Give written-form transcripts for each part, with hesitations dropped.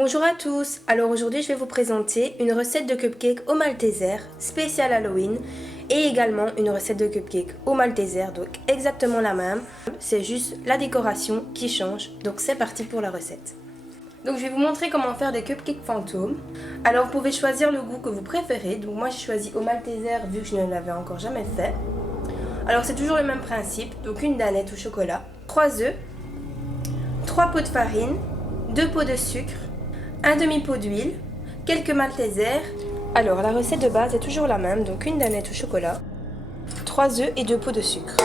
Bonjour à tous, alors aujourd'hui je vais vous présenter une recette de cupcake au Malteser spécial Halloween et également une recette de cupcake au Malteser, donc exactement la même, c'est juste la décoration qui change, donc c'est parti pour la recette. Donc je vais vous montrer comment faire des cupcakes fantômes. Alors vous pouvez choisir le goût que vous préférez, donc moi j'ai choisi au Malteser vu que je ne l'avais encore jamais fait. Alors c'est toujours le même principe, donc une danette au chocolat, 3 œufs, 3 pots de farine, 2 pots de sucre, un demi-pot d'huile, quelques maltesers. Alors la recette de base est toujours la même, donc une danette au chocolat, 3 œufs et 2 pots de sucre.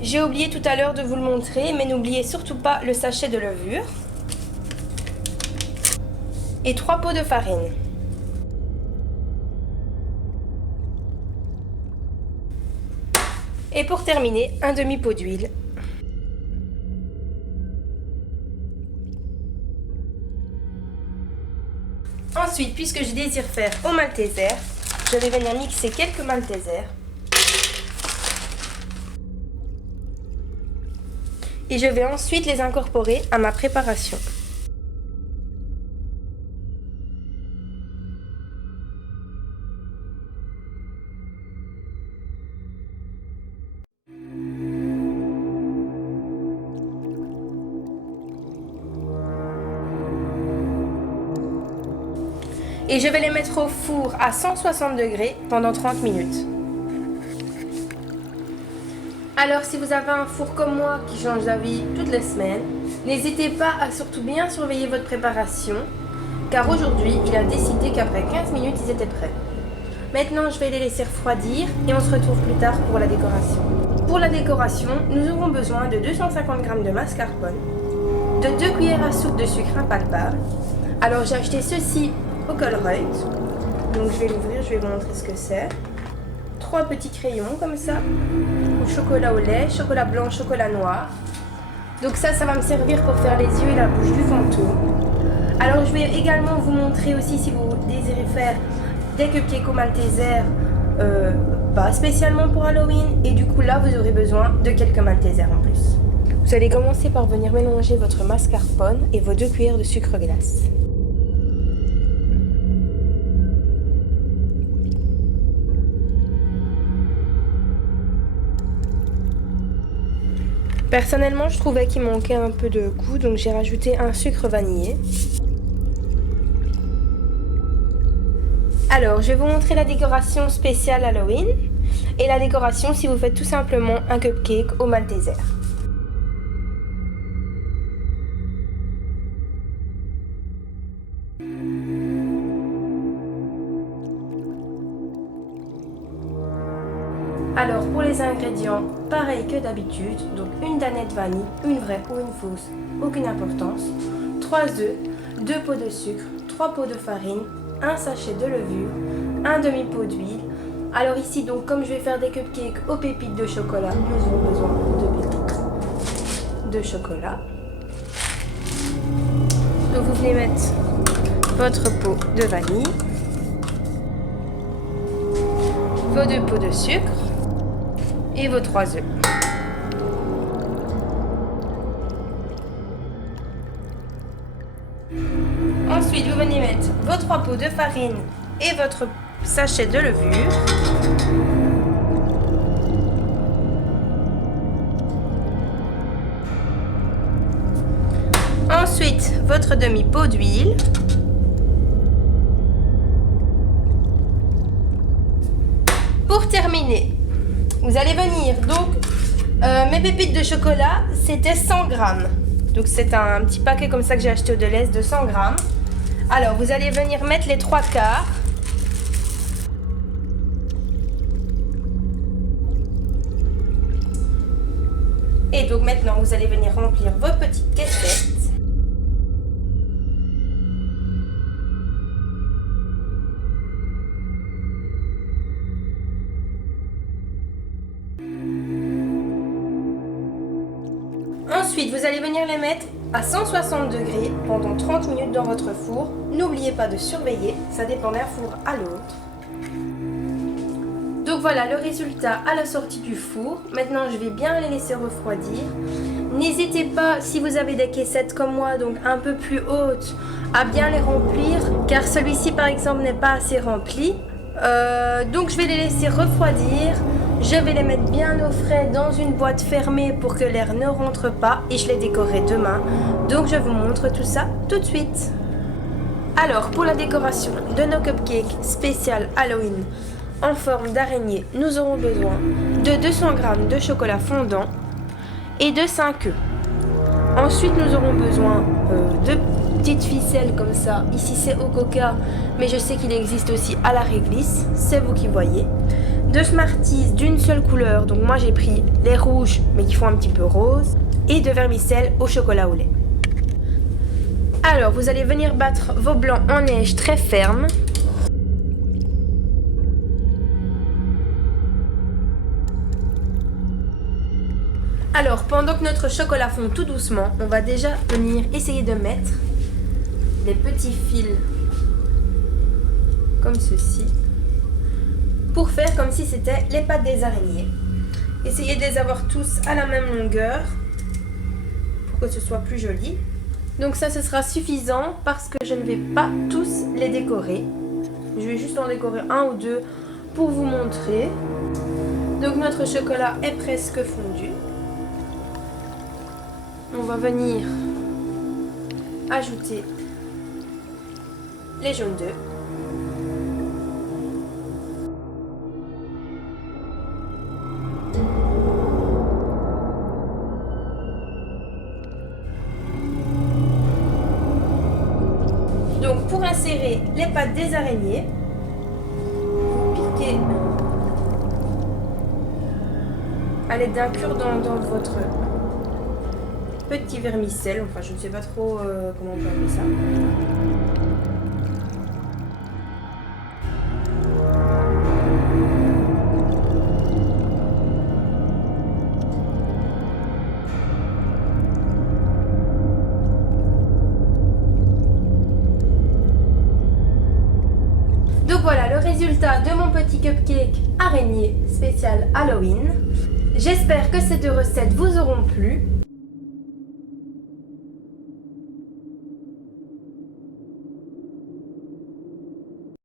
J'ai oublié tout à l'heure de vous le montrer, mais n'oubliez surtout pas le sachet de levure et 3 pots de farine. Et pour terminer, un demi-pot d'huile. Ensuite, puisque je désire faire au malteser, je vais venir mixer quelques maltesers. Et je vais ensuite les incorporer à ma préparation. Et je vais les mettre au four à 160 degrés pendant 30 minutes. Alors si vous avez un four comme moi qui change d'avis toutes les semaines, n'hésitez pas à surtout bien surveiller votre préparation, car aujourd'hui il a décidé qu'après 15 minutes ils étaient prêts. Maintenant je vais les laisser refroidir et on se retrouve plus tard pour la décoration. Pour la décoration, nous aurons besoin de 250 g de mascarpone, de 2 cuillères à soupe de sucre impalpable. Alors j'ai acheté ceci au Colruyt, donc je vais l'ouvrir, je vais vous montrer ce que c'est. 3 petits crayons comme ça, au chocolat au lait, chocolat blanc, chocolat noir. Donc ça va me servir pour faire les yeux et la bouche du fantôme. Alors je vais également vous montrer aussi si vous désirez faire des cupcakes au malteser, pas spécialement pour Halloween, et du coup là vous aurez besoin de quelques maltesers en plus. Vous allez commencer par venir mélanger votre mascarpone et vos 2 cuillères de sucre glace. Personnellement, je trouvais qu'il manquait un peu de goût, donc j'ai rajouté un sucre vanillé. Alors, je vais vous montrer la décoration spéciale Halloween et la décoration si vous faites tout simplement un cupcake au malteser. Alors pour les ingrédients, pareil que d'habitude, donc une danette vanille, une vraie ou une fausse, aucune importance, 3 œufs, 2 pots de sucre, 3 pots de farine, un sachet de levure, un demi-pot d'huile. Alors ici donc comme je vais faire des cupcakes aux pépites de chocolat, nous aurons besoin de pépites de chocolat. Donc vous venez mettre votre pot de vanille, vos 2 pots de sucre et vos 3 œufs. Ensuite, vous venez mettre vos 3 pots de farine et votre sachet de levure. Ensuite, votre demi-pot d'huile. Pour terminer, vous allez venir, donc mes pépites de chocolat c'était 100 grammes. Donc c'est un petit paquet comme ça que j'ai acheté au Delhaize de 100 grammes. Alors vous allez venir mettre les 3/4. Et donc maintenant vous allez venir remplir vos petites caissettes. Ensuite, vous allez venir les mettre à 160 degrés pendant 30 minutes dans votre four. N'oubliez pas de surveiller, ça dépend d'un four à l'autre. Donc voilà le résultat à la sortie du four. Maintenant je vais bien les laisser refroidir. N'hésitez pas, si vous avez des caissettes comme moi, donc un peu plus hautes, à bien les remplir, car celui-ci par exemple n'est pas assez rempli. Donc je vais les laisser refroidir. Je vais les mettre bien au frais dans une boîte fermée pour que l'air ne rentre pas et je les décorerai demain. Donc je vous montre tout ça tout de suite. Alors pour la décoration de nos cupcakes spécial Halloween en forme d'araignée, nous aurons besoin de 200 g de chocolat fondant et de 5 œufs. Ensuite nous aurons besoin de petites ficelles comme ça. Ici c'est au coca, mais je sais qu'il existe aussi à la réglisse, c'est vous qui voyez. De Smarties d'une seule couleur, donc moi j'ai pris les rouges mais qui font un petit peu rose, et de vermicelle au chocolat au lait. Alors vous allez venir battre vos blancs en neige très ferme. Alors pendant que notre chocolat fond tout doucement, on va déjà venir essayer de mettre des petits fils comme ceci, pour faire comme si c'était les pattes des araignées. Essayez de les avoir tous à la même longueur pour que ce soit plus joli. Donc ça ce sera suffisant parce que je ne vais pas tous les décorer. Je vais juste en décorer un ou deux pour vous montrer. Donc notre chocolat est presque fondu. On va venir ajouter les jaunes d'œufs. Donc pour insérer les pattes des araignées, vous piquez à l'aide d'un cure-dent dans votre petit vermicelle, enfin je ne sais pas trop comment on peut appeler ça. Donc voilà le résultat de mon petit cupcake araignée spécial Halloween. J'espère que ces deux recettes vous auront plu.